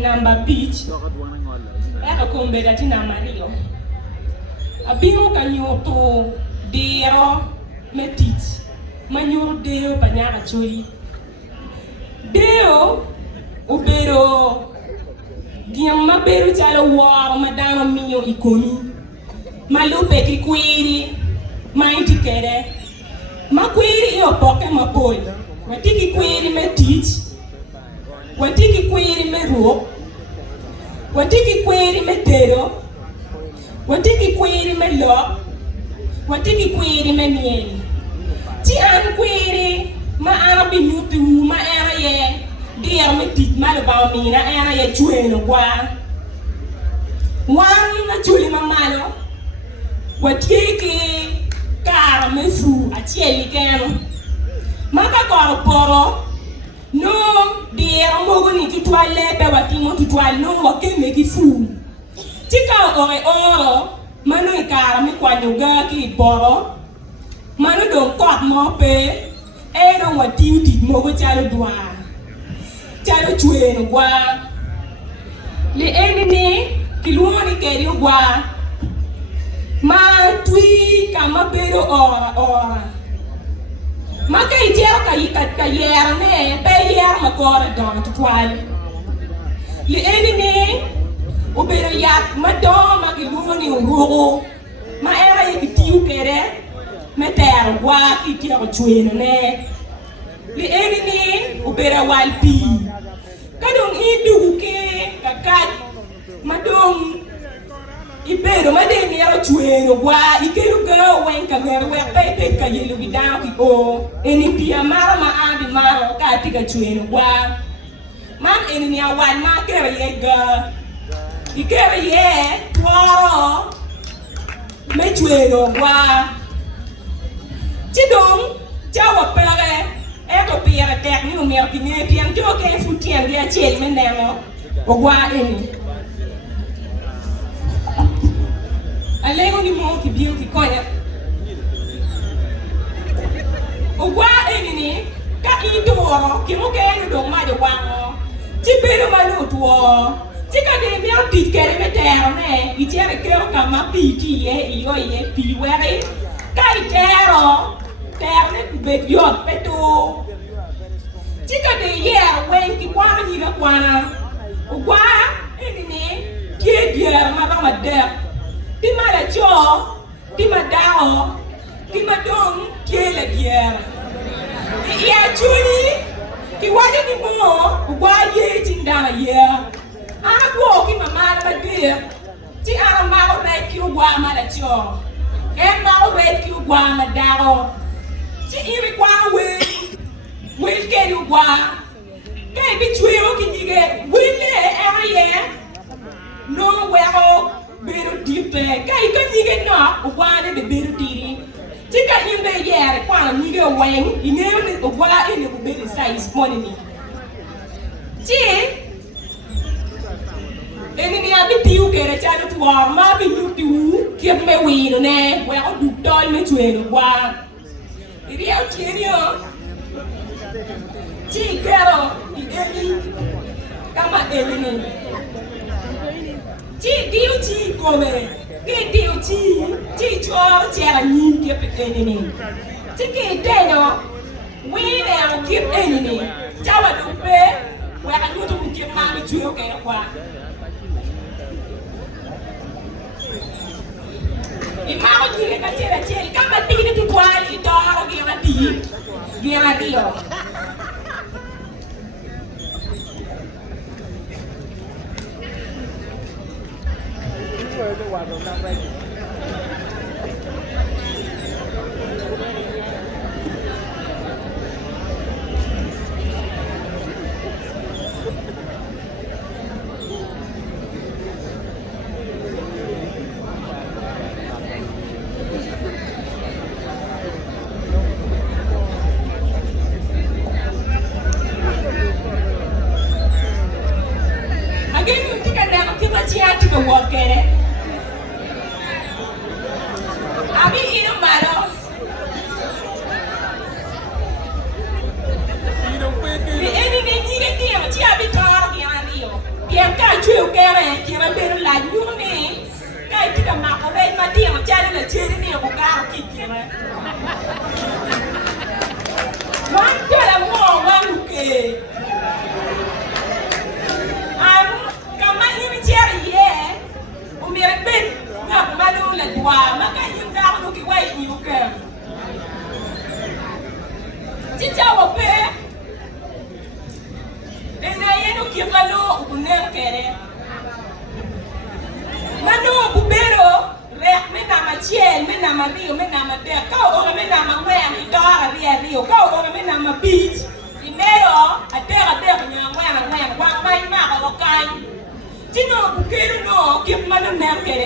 Number beach. Eka kumbe gatina Mario. Abingo kanyoto dero metit. Manyoro deo panyaka Acholi. Deo ubero diamma beru chalo war madama mio ikoni. Malupe kikwiri maiti kere. Makwiri io poke mapol. Watiki kwiri metit. Watiki kwiri me ruok, watiki kwiri me tero, watiki kwiri me lok, watiki kwiri me miel. Ti an kwiri ma ana binyutu ma ana ye dier me tit ma le ba mina ana ye chueno kwa. Wan na chuli ma malo, watiki kara me fu achieli keno. Maka koro poro. No, dear, mogoni to toilet, Babatimo to toilet, no, what can make it fool. Tika oro, Manu Karami, when you gaki borrow. Manu don't cut more pay, and on what you did, Mogo Chalo Dwan. Chalo Chuan, Gua. The enemy, Kilwani get you gua. Ma tui, Kamapero or. Maka itiara kayikat kayera ne pe yer makora don twal li enini ubere yak madom magiluni urugo ma era yikitiu kere meter wa kitiara chuene ne li enini ubere walpi kadong idu ke kakat madom ibero madeni yaro chueno wa ikeru ga wen ka wer wer pe ka yelu bidaw ki o eni pia mara ma abi mara ka tika chueno wa mam eni ni awan ma kere ye ga ikere ye tworo me chueno wa tidong chawa pere e ko pia tek ni o mer ki ne pian jo ke futien dia chel menemo o wa eni Alego ni mo ki biu ki konya. Ogwa enini ka idoro ki mo ke no do ma de wango. Ti bero ma no tuo. Ti ka de mi o ti kere me tero ne. I tere ke o ka ma pi ti ye I o ye pi were. Ka I tero ne ku be yo peto. Ti ka de ye wen ki kwa ni ga kwana. Ogwa enini ki bier ma ba ma de. Tima la cho, tima dao, tima dong, kiela diera. Ia Acholi, ki wadi ni mo, uwaye tindana ya. Ana kwa ki mama na badia, ti ana mao red ki uwa ma la cho. En mao red ki uwa ma dao. Ti iri kwa we ke uwa. Kai bi chuo ki dige, wile era ye. No wero beru dipe kai ka nyige no wane be beru diri tika imbe yere kwa nyige wen inyewe ogwa ene ku beru size money ti ene ni abi tiu kere chalo tuwa ma bi nyutu kiep me wino ne we o du tol me twero wa iri au tienio ti kero eni kama ene Ti diu ti come, che diu ti chuo c'era niente per enini. Ti che deno, we now keep enini. Ciao a dupe, we are going to keep mommy chuo che qua. Il mago ti che c'era il camatino di quali toro che era dio. Tino bukero no kim manu ner kere